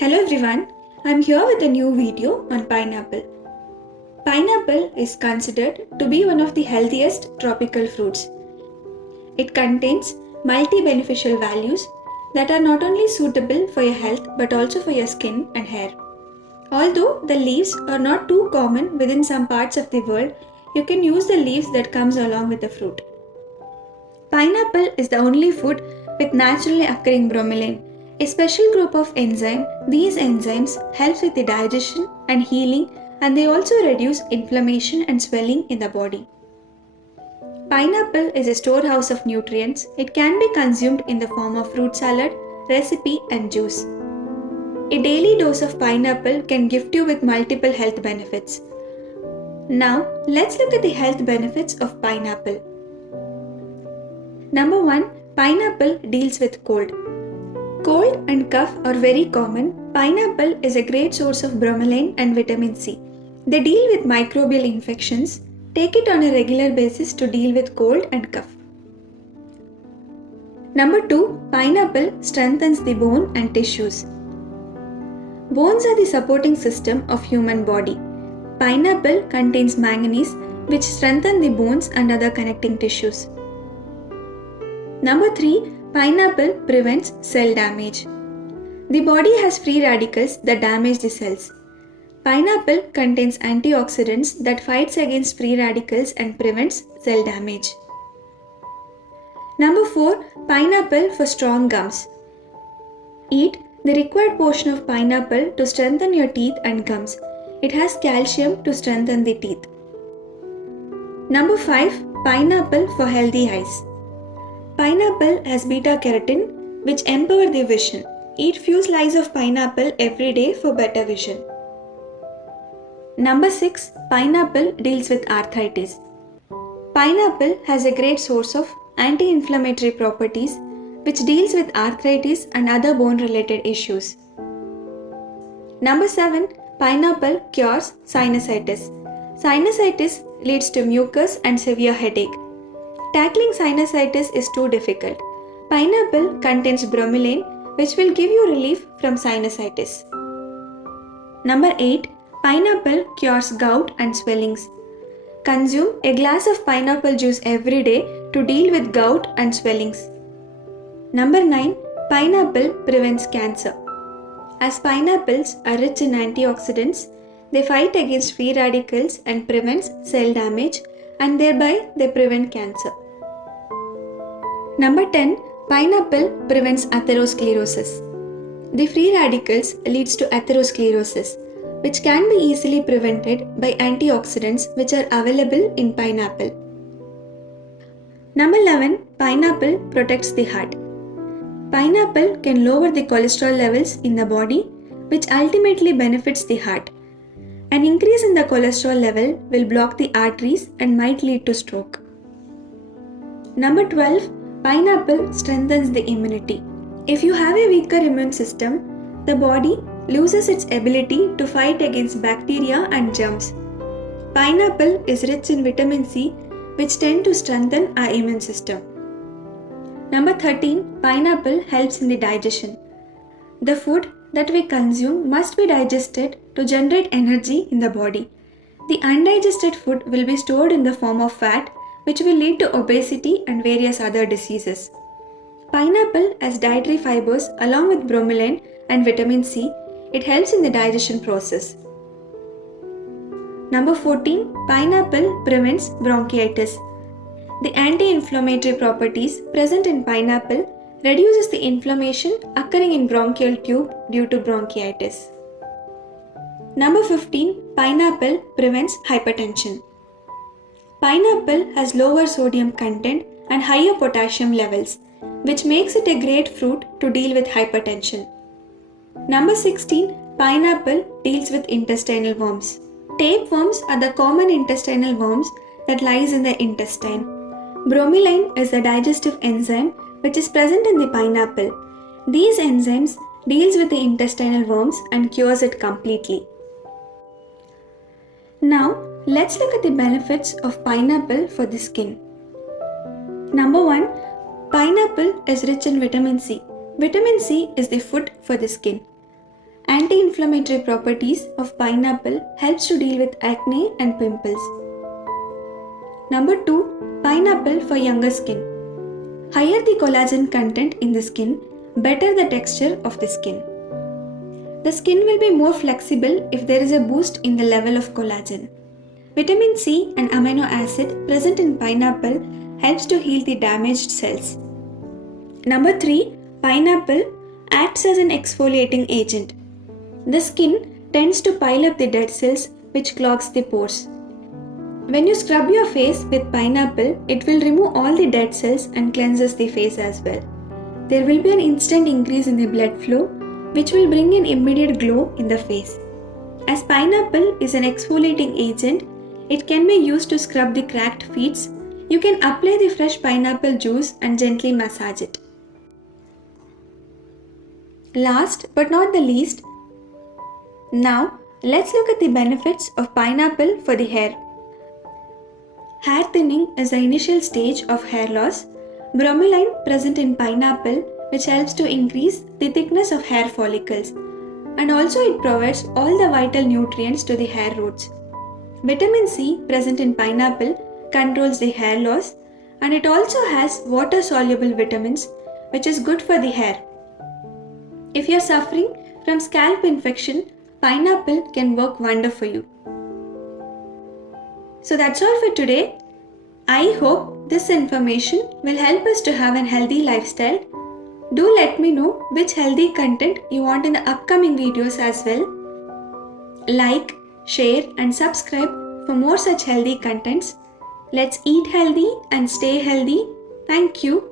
Hello everyone, I'm here with a new video on pineapple. Pineapple is considered to be one of the healthiest tropical fruits. It contains multi-beneficial values that are not only suitable for your health but also for your skin and hair. Although the leaves are not too common within some parts of the world, you can use the leaves that comes along with the fruit. Pineapple is the only food with naturally occurring bromelain, a special group of enzymes. These enzymes help with the digestion and healing, and they also reduce inflammation and swelling in the body. Pineapple is a storehouse of nutrients. It can be consumed in the form of fruit salad, recipe, and juice. A daily dose of pineapple can gift you with multiple health benefits. Now, let's look at the health benefits of pineapple. Number 1. Pineapple deals with cold. Cold and cough are very common. Pineapple is a great source of bromelain and vitamin C. They deal with microbial infections. Take it on a regular basis to deal with cold and cough. Number 2. Pineapple strengthens the bone and tissues. Bones are the supporting system of human body. Pineapple contains manganese, which strengthens the bones and other connecting tissues. Number 3. Pineapple prevents cell damage. The body has free radicals that damage the cells. Pineapple contains antioxidants that fights against free radicals and prevents cell damage. Number 4. Pineapple for strong gums. Eat the required portion of pineapple to strengthen your teeth and gums. It has calcium to strengthen the teeth. Number 5. Pineapple for healthy eyes. Pineapple has beta-carotene, which empower the vision. Eat few slices of pineapple every day for better vision. Number 6. Pineapple deals with arthritis. Pineapple has a great source of anti-inflammatory properties, which deals with arthritis and other bone-related issues. Number 7. Pineapple cures sinusitis. Sinusitis leads to mucus and severe headache. Tackling sinusitis is too difficult. Pineapple contains bromelain, which will give you relief from sinusitis. Number 8. Pineapple cures gout and swellings. Consume a glass of pineapple juice every day to deal with gout and swellings. Number 9. Pineapple prevents cancer. As pineapples are rich in antioxidants, they fight against free radicals and prevents cell damage, and thereby they prevent cancer. Number 10. Pineapple prevents atherosclerosis. The free radicals leads to atherosclerosis, which can be easily prevented by antioxidants which are available in pineapple. Number 11. Pineapple protects the heart. Pineapple can lower the cholesterol levels in the body, which ultimately benefits the heart. An increase in the cholesterol level will block the arteries and might lead to stroke. Number 12. Pineapple strengthens the immunity. If you have a weaker immune system, the body loses its ability to fight against bacteria and germs. Pineapple is rich in vitamin C, which tend to strengthen our immune system. Number 13. Pineapple helps in the digestion. The food that we consume must be digested to generate energy in the body. The undigested food will be stored in the form of fat, which will lead to obesity and various other diseases. Pineapple has dietary fibers along with bromelain and vitamin C. It helps in the digestion process. Number 14. Pineapple prevents bronchitis. The anti-inflammatory properties present in pineapple reduces the inflammation occurring in bronchial tube due to bronchitis. Number 15. Pineapple prevents hypertension. Pineapple has lower sodium content and higher potassium levels, which makes it a great fruit to deal with hypertension. Number 16. Pineapple deals with intestinal worms. Tapeworms are the common intestinal worms that lies in the intestine. Bromelain is the digestive enzyme which is present in the pineapple. These enzymes deals with the intestinal worms and cures it completely. Now, let's look at the benefits of pineapple for the skin. Number 1. Pineapple is rich in vitamin C. Vitamin C is the food for the skin. Anti-inflammatory properties of pineapple helps to deal with acne and pimples. Number 2. Pineapple for younger skin. Higher the collagen content in the skin, better the texture of the skin. The skin will be more flexible if there is a boost in the level of collagen. Vitamin C and amino acid present in pineapple helps to heal the damaged cells. Number 3. Pineapple acts as an exfoliating agent. The skin tends to pile up the dead cells which clogs the pores. When you scrub your face with pineapple, it will remove all the dead cells and cleanses the face as well. There will be an instant increase in the blood flow, which will bring an immediate glow in the face. As pineapple is an exfoliating agent, it can be used to scrub the cracked feet. You can apply the fresh pineapple juice and gently massage it. Last but not the least, now let's look at the benefits of pineapple for the hair. Hair thinning is the initial stage of hair loss. Bromelain present in pineapple which helps to increase the thickness of hair follicles, and also it provides all the vital nutrients to the hair roots. Vitamin C present in pineapple controls the hair loss, and it also has water soluble vitamins which is good for the hair. If you are suffering from scalp infection, pineapple can work wonder for you. So that's all for today. I hope this information will help us to have a healthy lifestyle. Do let me know which healthy content you want in the upcoming videos as well. Like, share and subscribe for more such healthy contents. Let's eat healthy and stay healthy. Thank you.